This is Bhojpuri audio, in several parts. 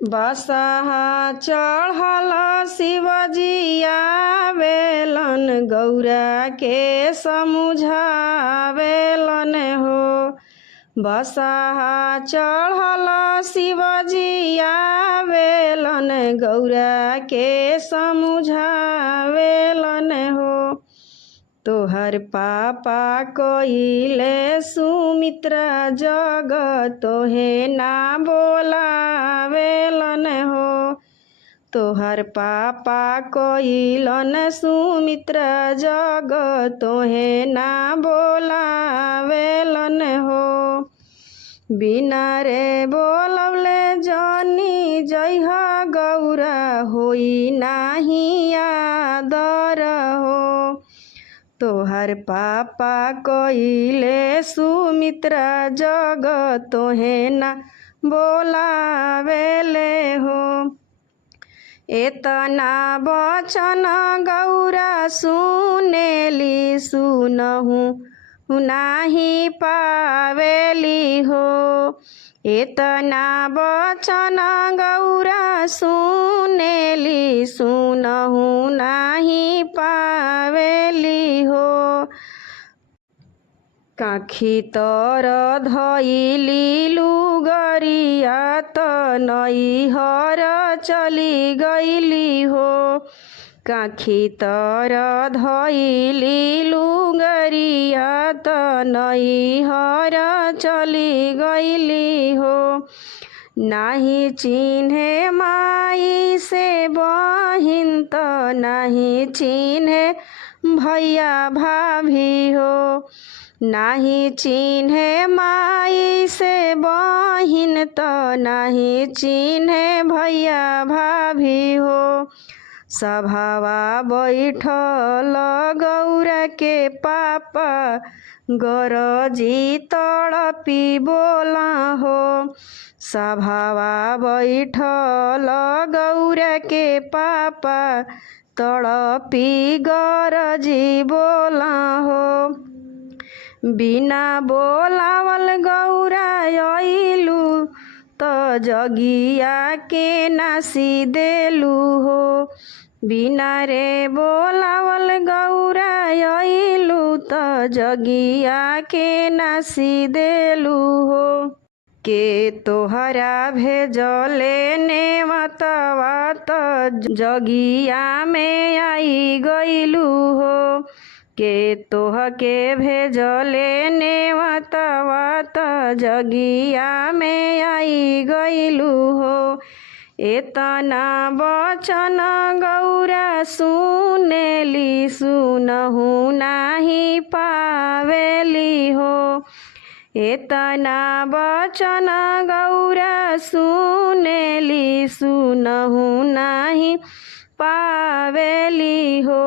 बसहा चढ़ल शिवजी आवेलन गौरा के समुझावेलन हो। बसहा चढ़ल शिवजी आवेलन गौरा के समुझावेलन हो। तोहर पापा कइले सुमित्रा जग तोहे ना बोलावेलन हो। तोहर पापा कइलन सुमित्रा जग तोहे ना बोलावेलन हो। बिना रे बोलवले जनी जइह गौरा होई नाही आदर हो। तोहर पापा कइले सुमित्रा जग तोहे ना बोलावेले हो। एतना वचन गौरा सुनेली सुनहु नाही पावेली हो। एतना वचन गौरा सुनेली सुनहु नाही पावेली हो। काखी तर धइली लुगरिया त नैहर चली गइली हो। काखी तर धइली लुगरिया त नैहर चली गइली हो। नाही चिन्हे माई से बहिन त नाही चिन्हे भैया भाभी हो। नाही चिन्हे माई से बहिन त नाही चिन्हे भैया भाभी हो। सभावा बैठल गौरा के पापा गरजी तड़पी बोला हो। सभावा बैठल गौरा के पापा तड़पी गरजी बोला हो। बिना बोलावल गौरा अइलू त जगिया के नासी देलू हो। बिना रे बोलावल गौरा अइलू त जगिया के नासी देलू हो। के तोहरा भेजले नेवतवा त जगिया में आई गइलू हो। के तोहके भेजले नेवतवा त जगिया में आई गइलू हो। एतना वचन गौरा सुनेली सुनहु नाही पावेली हो। एतना वचन गौरा सुनेली सुनहु नाही पावेली हो।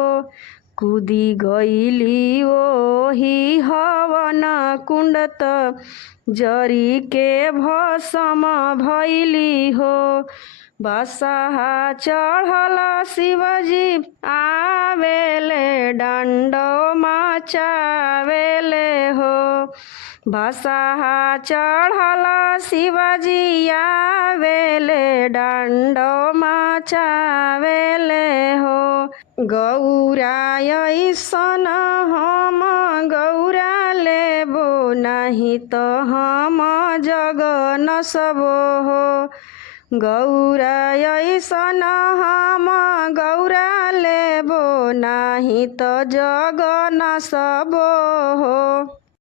कूदी गइली ओही हवन कुंड त जरी के भस्म भइली हो। बसहा चढ़ल शिवजी आवेले डांडो मचावेले हो। बसहा चढ़ल शिवजी आवेले डांडो मचावेले हो। गौरा ऐसन हम गौरा लेबो नाही त हम जग नसबो हो। गौरा ऐसन हम गौरा लेबो नाही त जग नसबो हो।